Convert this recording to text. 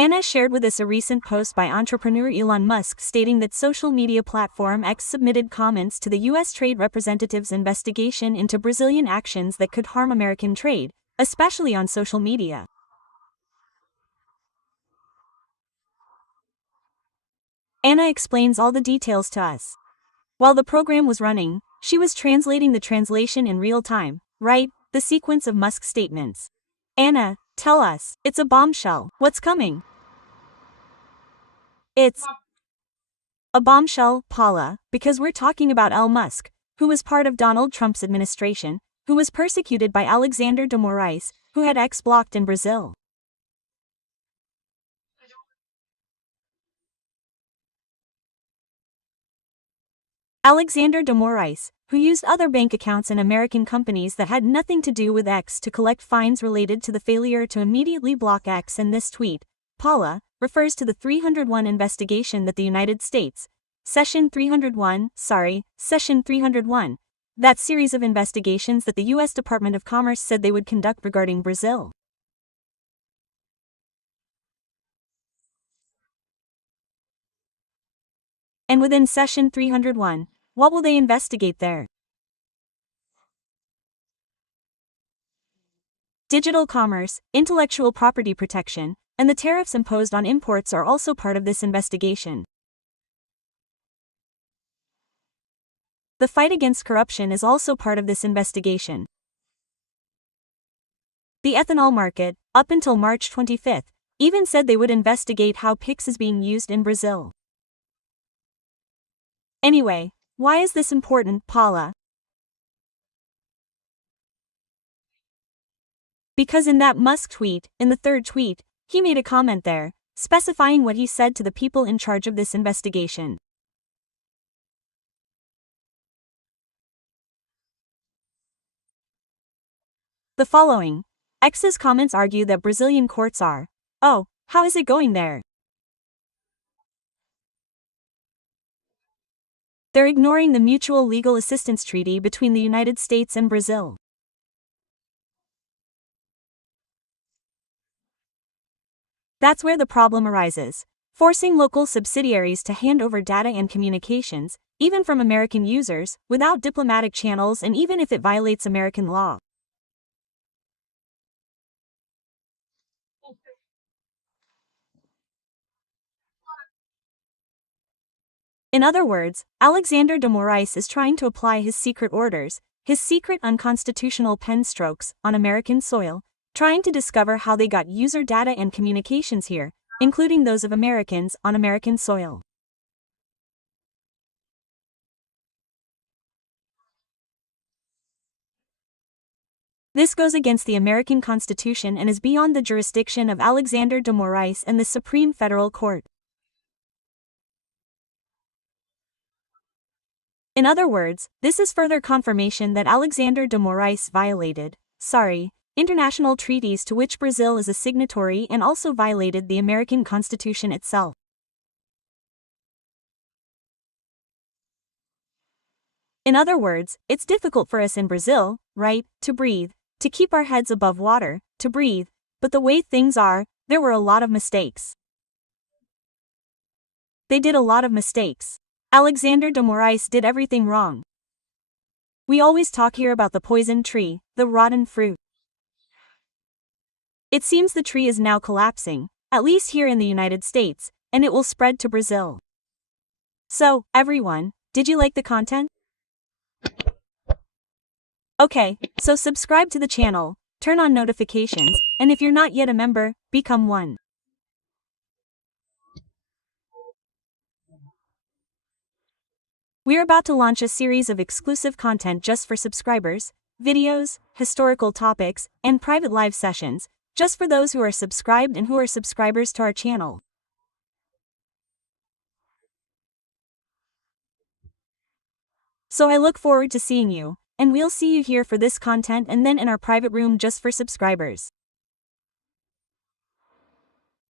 Anna shared with us a recent post by entrepreneur Elon Musk stating that social media platform X submitted comments to the U.S. Trade Representative's investigation into Brazilian actions that could harm American trade, especially on social media. Anna explains all the details to us. While the program was running, she was translating the translation in real time, right? The sequence of Musk's statements. Anna, tell us, it's a bombshell. What's coming? It's a bombshell, Paula, because we're talking about Elon Musk, who was part of Donald Trump's administration, who was persecuted by Alexander de Moraes, who had X blocked in Brazil. Alexander de Moraes, who used other bank accounts in American companies that had nothing to do with X to collect fines related to the failure to immediately block X, and this tweet, Paula, refers to the 301 investigation that the United States, Session 301, that series of investigations that the U.S. Department of Commerce said they would conduct regarding Brazil. And within Session 301, what will they investigate there? Digital commerce, intellectual property protection, and the tariffs imposed on imports are also part of this investigation. The fight against corruption is also part of this investigation. The ethanol market, up until March 25, even said they would investigate how PIX is being used in Brazil. Anyway, why is this important, Paula? Because in that Musk tweet, in the third tweet, he made a comment there, specifying what he said to the people in charge of this investigation. The following. X's comments argue that Brazilian courts are, oh, how is it going there? They're ignoring the Mutual Legal Assistance Treaty between the United States and Brazil. That's where the problem arises, forcing local subsidiaries to hand over data and communications, even from American users, without diplomatic channels, and even if it violates American law. In other words, Alexander de Moraes is trying to apply his secret orders, his secret unconstitutional pen strokes, on American soil, trying to discover how they got user data and communications here, including those of Americans, on American soil. This goes against the American Constitution and is beyond the jurisdiction of Alexander de Moraes and the Supreme Federal Court. In other words, this is further confirmation that Alexander de Moraes violated, international treaties to which Brazil is a signatory, and also violated the American Constitution itself. In other words, it's difficult for us in Brazil, right, to breathe, to keep our heads above water, to breathe, but the way things are, there were a lot of mistakes. They did a lot of mistakes. Alexander de Moraes did everything wrong. We always talk here about the poison tree, the rotten fruit. It seems the tree is now collapsing, at least here in the United States, and it will spread to Brazil. So, everyone, did you like the content? Okay, so subscribe to the channel, turn on notifications, and if you're not yet a member, become one. We're about to launch a series of exclusive content just for subscribers, videos, historical topics, and private live sessions, just for those who are subscribed and who are subscribers to our channel. So I look forward to seeing you, and we'll see you here for this content and then in our private room just for subscribers.